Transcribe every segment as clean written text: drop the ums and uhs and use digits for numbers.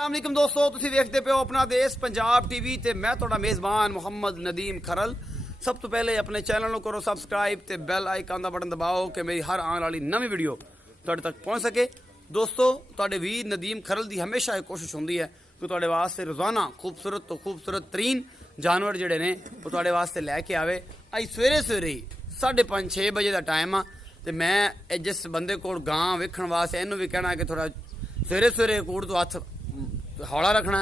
अस्सलामुअलैकुम दोस्तों, तुसीं देखते पे हो अपना देश पंजाब टीवी ते मैं तुहाडा मेज़बान मुहम्मद नदीम खरल। सब तो पहले अपने चैनल को करो सबसक्राइब ते बैल आइकन का बटन दबाओ कि मेरी हर आने वाली नवी वीडियो तुहाडे तक पहुंच सके। दोस्तों, तुहाडे वीर नदीम खरल की हमेशा एक कोशिश होंदी है कि तुहाडे वास्ते रोजाना खूबसूरत तो खूबसूरत तरीन जानवर जिहड़े ने वो तुहाडे वास्ते लैके आवे। अज सवेरे सवेरे ही 5:30-6 बजे का टाइम आ ते मैं जिस बंदे को गां वेखण वास्ते इनू भी कहना कि थोड़ा सवेरे सवेरे कूड़ तो हथ हौला रखना।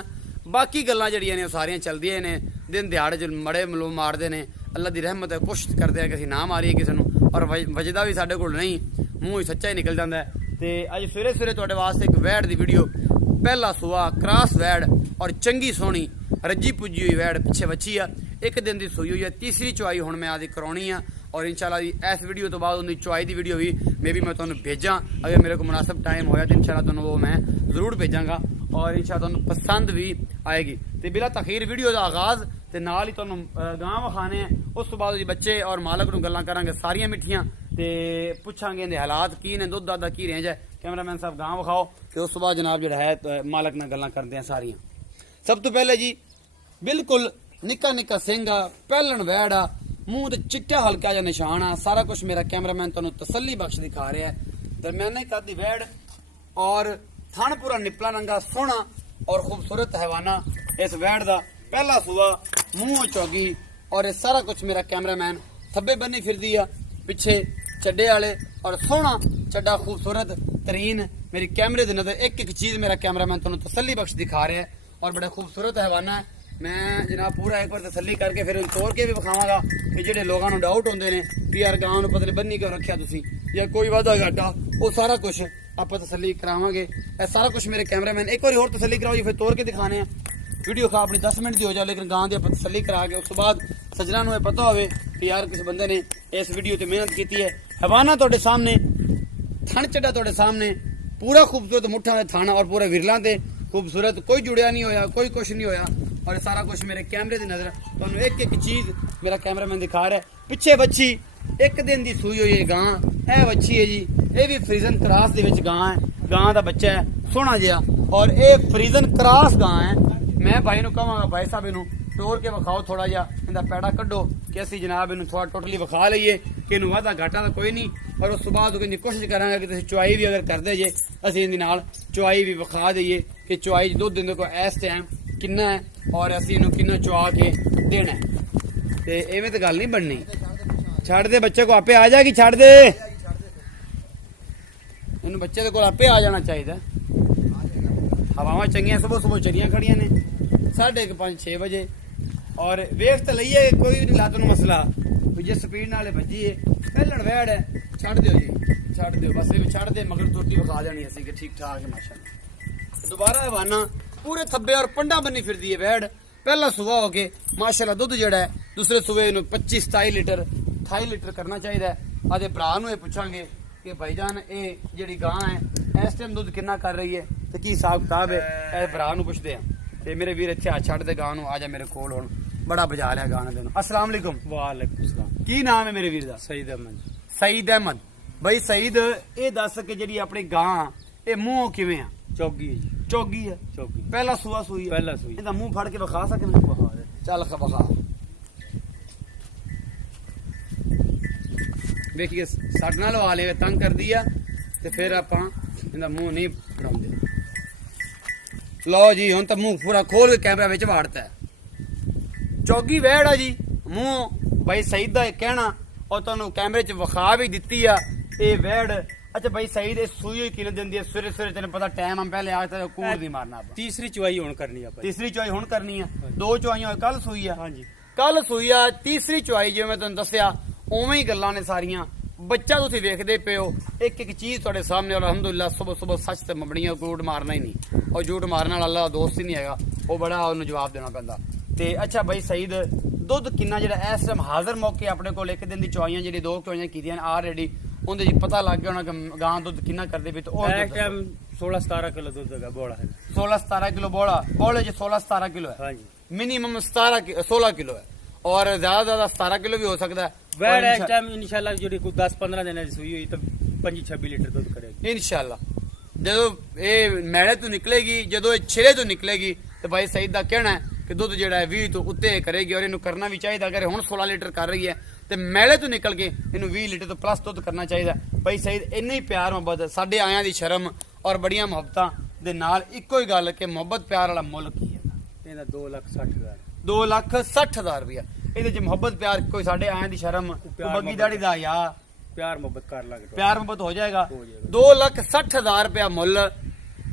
बाकी गल्लां जड़ियां ने सारियां चलदियां ने, दिन दिहाड़े च मड़े मलूम मारते हैं। अल्लाह की रहमत है, कोशिश करते हैं कि असीं ना मारीए किसी नूं, और वजदा भी साडे कोल नहीं, मूँह ही सच्चा ही निकल जाता है। तो अज सवेरे सवेरे तुहाडे वास्ते एक वैड़ की वीडियो, पहला सूआ क्रॉस वैड़ और चंगी सोहनी रज्जी पुज्जी हुई वैड़ पिछे बची आ। एक दिन की सूई हुई है, तीसरी चुआई हुण मैं आदि कराउणी आ और इंशाल्लाह दी इस वीडियो तो बाद उनकी चुआई की वीडियो भी मे भी मैं तुहानूं भेजां। अगर मेरे को मुनासिब टाइम होया तो इंशाल्लाह तुहानूं वो मैं जरूर भेजांगा और इंशाल्लाह तुहानूं पसंद भी आएगी। तो बिला तखीर वीडियो का आगाज़ ते नाल ही तुहानूं गां विखाने हैं, उस तो बाद बच्चे और मालक नूं गल्लां करांगे सारियां मिठियां ते पुछांगे इहदे हालात की ने, दुध दा की रेंज है। कैमरामैन साहब गां विखाओ ते उस तो बाद जनाब जिहड़ा है मालक नाल गल्लां करदे हैं सारियां। सब तो पहले जी बिल्कुल निक्का निक्का सिंह आ, पहलन वैड़ आ, मूँह ते चिट्टा हल्का जा निशान आ, सारा कुछ मेरा कैमरामैन तुहानूं तसल्ली बख्श दिखा रहा है। दरम्याने कद दी वैड़ और थन पूरा निपला नंगा सोहना और खूबसूरत हैवाना इस वैड़ दा पहला सूआ, मूँह चौगी और ये सारा कुछ मेरा कैमरामैन थब्बे बन्नी फिरदी आ, पिछे चड्डे वाले और सोहना चड्डा खूबसूरत तरीन मेरी कैमरे दे नजर एक एक चीज मेरा कैमरामैन तुहानूं तसल्ली बख्श दिखा रहा है और बड़ा खूबसूरत हैवाना है। मैं जनाब पूरा एक बार तसल्ली करके फिर तोड़ के भी विखावांगा कि जेडे लोगों को डाउट होंगे ने भी यार गांव नूं पता नहीं बन्नी क्यों रखिया तुसीं या कोई वादा घाटा, वो सारा कुछ आप तसल्ली करावांगे। सारा कुछ मेरे कैमरामैन एक बार होर तसल्ली कराओ जी, फिर तोड़ के दिखाने हैं। वीडियो खा अपनी 10 मिनट की हो जाए लेकिन गांव की आप तसल्ली करा के उस बाद सज्जना नूं पता होवे कि यार किस बंदे ने इस वीडियो ते मेहनत की है। हैवाना तुहाडे सामने, थन चड्डा तुहाडे सामने, पूरा खूबसूरत मुठ्ठां दे थन और पूरे विरलां ते खूबसूरत, कोई जुड़िया नहीं होया, कोई कुछ नहीं होया और सारा कुछ मेरे कैमरे की नजर तुहानूं एक एक चीज मेरा कैमरामैन दिखा रहा है। पिछे बच्ची एक दिन की सूई हुई है गां, यह बच्ची है जी, ये भी फ्रीजन क्रॉस दे विच गां है, गां दा बच्चा है सोहना जिहा और ये फ्रीजन क्रॉस गां है। मैं भाई नूं कहांगा भाई साहब इनू तोड़ के विखाओ थोड़ा जिहा, इहदा पैड़ा कड्डो कि असीं जनाब इनू थोड़ा टोटली विखा लईए कि इनू वाधा घाटा तो कोई नहीं और उस तो बाद इहदी कोशिश करांगे कि तुसीं चुआई भी अगर करदे जे असीं इहदे नाल चुआई भी विखा दईए कि चुआई दुध दिंदे को इस टाइम किन्ना है और असीं इनू किन्ना चुआ के देना है। ते इवें ते गल नहीं बननी, छड़ दे बच्चे को आपे आ जाएगी, छड़ दे इनू बच्चे दे कोल आपे आ जाना चाहिए। हवावां चंगियां, सुबह सुबह चिड़ियां खड़ियां ने 5:30-6 बजे और वेख तो लईए कोई नहीं लात नूं मसला जिस स्पीड नाल भजी है। पहलण वैड़ है, छड़ दिओ जी, छड़ दिओ बस, ये छड़ दे मगर तुरती विखा देनी असीं कि ठीक ठाक है माशाअल्लाह। दोबारा हवाना पूरे थब्बे और पंडा बनी फिरदी है वैड़, पहला सुबह हो के माशाअल्लाह दुध जिहड़ा है दूसरे सुबह नूं 25-27 लीटर 28 लीटर करना चाहिए। आदे भरा नूं पुछांगे कि भाईजान ये जिहड़ी गां है इस टाइम दुध कितना कर रही है ते की हिसाब किताब है, इस भरा नूं पुछदे आ। ते मेरे वीर इत्थे आ छड़ दे गां नूं, आ जा मेरे कोल हुण बड़ा बजा लिया गाने दे नूं। अस्सलाम वालेकुम। वालेकुम सलाम। की नाम है मेरे वीर दा? सईद अहमद। सईद अहमद। भाई सईद ये दस कि जिहड़ी अपनी गां ये मूंह किवें आ? चौगी है जी, चौगी है, चौगी पहला सूआ सूई है, पहला सूई। ਇਹਦਾ ਮੂੰਹ ਫੜ ਕੇ ਵਿਖਾ ਸਕਦੇ ਹੋ? ਚੱਲ ਵਿਖਾ ਵੇਖੀਏ ਸੱਟ ਨਾਲ ਲਵਾ ਲੇਗਾ, ਤੰਗ ਕਰਦੀ ਆ ਤੇ ਫਿਰ ਆਪਾਂ ਇਹਦਾ ਮੂੰਹ ਨਹੀਂ ਫੜਾਉਂਦੇ। ਲਓ ਜੀ ਹੁਣ ਤਾਂ ਮੂੰਹ ਪੂਰਾ ਖੋਲ ਕੇ ਕੈਮਰਾ ਵਿੱਚ ਵਾੜਤਾ ਹੈ। ਚੌਗੀ ਵੈੜ ਆ ਜੀ, ਮੂੰਹ ਬਾਈ ਸਈਦ ਦਾ ਇਹ ਕਹਿਣਾ और ਤੁਹਾਨੂੰ ਕੈਮਰੇ 'ਚ ਵਿਖਾ ਵੀ ਦਿੱਤੀ ਆ ਇਹ ਵੈੜ। अच्छा भाई सही दे सूई हुई किलो दिन दी सवेरे सवेरे तेन पता टाइम हम पहले आज तक कूड़ दी मारना। तीसरी चुआई हुण करनी है, तीसरी चुआई हुण करनी है, 2 चुआइयां कल सूई है। हां जी, कल सूई है, तीसरी चुआई जिवें मैं तुहानूं दस्सिया उवें ही गल्लां ने सारियां। बच्चा तुसीं वेखदे पे हो, एक एक चीज तुहाडे सामने और अलहमदुलिल्लाह सुबह सुबह सच ते मबड़ियां, कूड़ मारना ही नहीं और झूठ मारने वाला अल्लाह दा दोस्त ही नहीं हैगा, वो बड़ा उन्हें जवाब देना पैंदा। ते अच्छा भाई सईद दुध किन्ना जिहड़ा इस टाइम हाजिर मौके अपने कोल एक दिन दी चुआइयां जिहड़ी 2 चुआइयां कीतियां ऑलरेडी उनदे जी पता लग गया होना कि गां दुध किन्ना करदे पे। तो एक टाइम 16-17 किलो दूध देगा बोड़ा है। 16-17 किलो बोड़ा, बोले जी 16-17 किलो है। हां जी, मिनिमम 16 किलो है और ज्यादा 17 किलो भी हो सकता है। वैड़ एक टाइम इंशाल्लाह जो 10-15 दिन की सुई हुई तो 25-26 लीटर दूध करेगी इंशाल्लाह। ਜਦੋਂ ਇਹ ਮੈਲੇ ਤੋਂ ਨਿਕਲੇਗੀ, ਜਦੋਂ ਇਹ ਛਿਲੇ ਤੋਂ ਨਿਕਲੇਗੀ ਤੇ ਬਾਈ ਸਈਦ ਦਾ ਕਹਿਣਾ ਹੈ ਕਿ ਦੁੱਧ ਜਿਹੜਾ ਹੈ 20 ਤੋਂ ਉੱਤੇ ਕਰੇਗੀ ਔਰ ਇਹਨੂੰ ਕਰਨਾ ਵੀ ਚਾਹੀਦਾ। ਅਗਰ ਹੁਣ 16 ਲੀਟਰ ਕਰ ਰਹੀ ਹੈ ਤੇ ਮੈਲੇ ਤੋਂ ਨਿਕਲ ਕੇ ਇਹਨੂੰ 20 ਲੀਟਰ ਤੋਂ ਪਲੱਸ ਦੁੱਧ ਕਰਨਾ ਚਾਹੀਦਾ। ਬਾਈ ਸਈਦ ਇੰਨਾ ਹੀ ਪਿਆਰ ਮੁਹੱਬਤ ਸਾਡੇ ਆਇਆਂ ਦੀ ਸ਼ਰਮ ਔਰ ਬੜੀਆਂ ਮੁਹੱਬਤਾਂ ਦੇ ਨਾਲ ਇੱਕੋ ਹੀ ਗੱਲ ਕਿ ਮੁਹੱਬਤ ਪਿਆਰ ਵਾਲਾ ਮੁੱਲ ਕੀ ਹੈ? ਇਹਦਾ 2,60,000 2,60,000 ਰੁਪਇਆ। ਇਹਦੇ ਚ ਮੁਹੱਬਤ ਪਿਆਰ ਕੋਈ ਸਾਡੇ ਆਇਆਂ ਦੀ ਸ਼ਰਮ ਪਿਆਰ ਬੱਗੀ ਦਾੜੀ ਦਾ ਯਾ ਪਿਆਰ ਮੁਹੱਬਤ ਕਰ ਲਾਂਗੇ ਪਿਆਰ ਮੁਹੱਬਤ ਹੋ ਜਾਏਗਾ। ਹੋ ਜਾਏਗਾ। 2,60,000 ਰੁਪਇਆ ਮੁੱਲ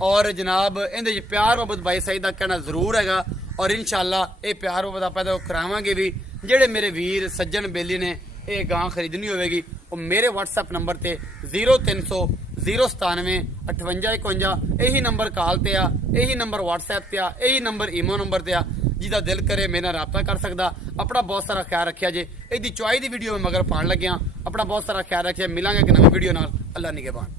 ਔਰ ਜਨਾਬ ਇਹਦੇ ਚ ਪਿਆਰ ਮੁਹੱਬਤ ਬਾਈ ਸਈਦ ਦਾ ਕਹਿਣਾ ਜ਼ਰੂਰ ਹੈਗਾ ਔਰ ਇਨਸ਼ਾਅੱਲਾ ਇਹ ਪਿਆਰ ਮੁਹੱਬਤ ਆਪਾਂ ਤਾਂ ਕਰਾਵਾਂਗੇ ਵੀ। ਜਿਹੜੇ ਮੇਰੇ ਵੀਰ ਸੱਜਣ ਬੇਲੀ ਨੇ ਇਹ ਗਾਂ ਖਰੀਦਣੀ ਹੋਵੇਗੀ ਉਹ ਮੇਰੇ WhatsApp ਨੰਬਰ ਤੇ 0300 097 5851 ਇਹੀ ਨੰਬਰ ਕਾਲ ਤੇ ਆ, ਇਹੀ ਨੰਬਰ WhatsApp ਤੇ ਆ, ਇਹੀ ਨੰਬਰ ਈਮੋ ਨੰਬਰ ਤੇ ਆ। ਜਿਹਦਾ ਦਿਲ ਕਰੇ ਮੇਰੇ ਨਾਲ ਰਾਬਤਾ ਕਰ ਸਕਦਾ। ਆਪਣਾ ਬਹੁਤ ਸਾਰਾ ਖਿਆਲ ਰੱਖਿਆ ਜੇ। ਇਹਦੀ ਚੁਆਈ ਦੀ ਵੀਡੀਓ ਮੈਂ ਮਗਰ ਪਾਣ ਲੱਗਿਆ। ਆਪਣਾ ਬਹੁਤ ਸਾਰਾ ਖਿਆਲ ਰੱਖਿਆ। ਮਿਲਾਂਗੇ ਇੱਕ ਨਵੀਂ ਵੀਡੀਓ ਨਾਲ। ਅੱਲਾ ਨਿਗਹਿਬਾਨ।